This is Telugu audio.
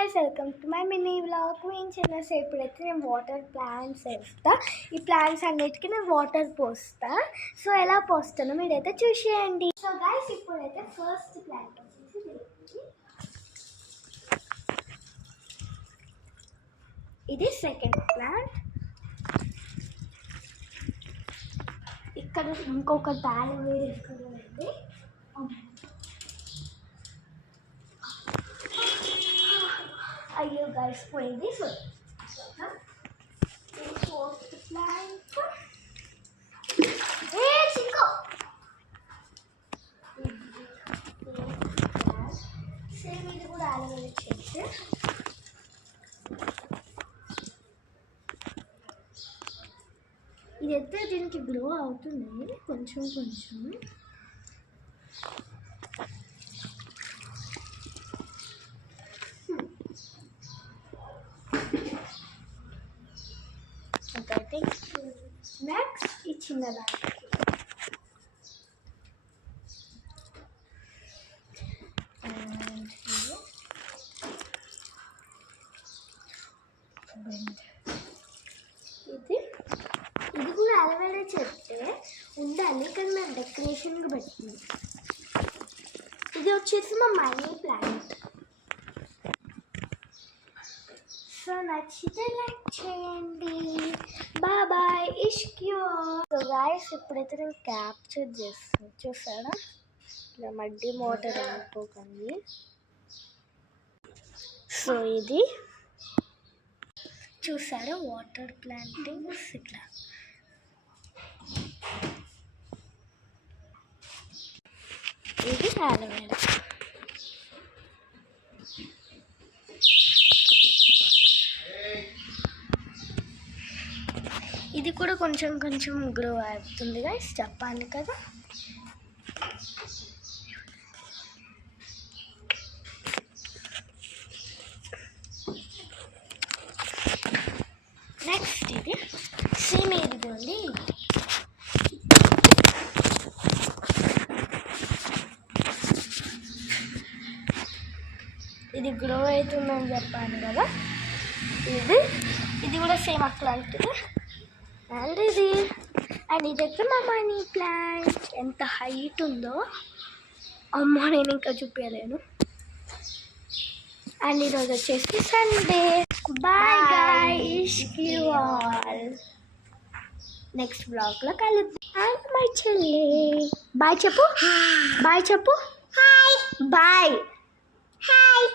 guys, welcome to my mini vlog. ఇప్పుడైతే నేను వాటర్ ప్లాంట్స్ వేస్తా. ఈ ప్లాంట్స్ అన్నిటికీ నేను వాటర్ పోస్తా. సో ఎలా పోస్తానో మీరైతే చూసేయండి. సో గైస్, ఇప్పుడైతే ఫస్ట్ ప్లాంట్ వచ్చేసి ఇది సెకండ్ ప్లాంట్. ఇక్కడ ఇంకొక ప్యాన్ వేసుకున్నానండి. అయ్యో గైస్, పోయింది. సో ఫోర్త్ ప్లాంట్ సేమ్ ఇది కూడా అలవేట్ చేసి ఇదైతే దీనికి గ్రో అవుతుంది కొంచెం కొంచెం. అయితే నెక్స్ట్ ఈ చిన్న దానికి ఇది కూడా అలవేలా చెప్తే ఉండాలి, కానీ మేము డెకరేషన్కి పెట్టింది. ఇది వచ్చేసి మా మనీ ప్లాంట్. సో నచ్చితే లైక్ చేయండి. బాయ్ ఇష్క్యూ. సో గైస్, ఇప్పుడైతే నేను క్యాప్చర్ చేస్తాను. చూసారా, ఇలా మడ్డి మోటార్ అనుకోకండి. సో ఇది చూసారా, వాటర్ ప్లాంటింగ్స్ ఇట్లా. ఇది అలోవెరా. ఇది కూడా కొంచెం కొంచెం గ్రో అవుతుంది గైస్, చెప్పాలి కదా. నెక్స్ట్ ఇది సేమ్ ఇదిగోండి. ఇది గ్రో అవుతుందని చెప్పాను కదా. ఇది కూడా సేమ్ అట్లాంటిది. అండ్ ఇదైతే మా మనీ ప్లాంట్. ఎంత హైట్ ఉందో అమ్మో, నేను ఇంకా చూపించలేను. అండ్ ఈరోజు వచ్చేసి Sunday. Bye guys, you all. Next బ్లాగ్లో కలుద్దాం. అండ్ మై చెల్లి బాయ్ చెప్పు. బాయ్ చెప్పు. బాయ్. హాయ్.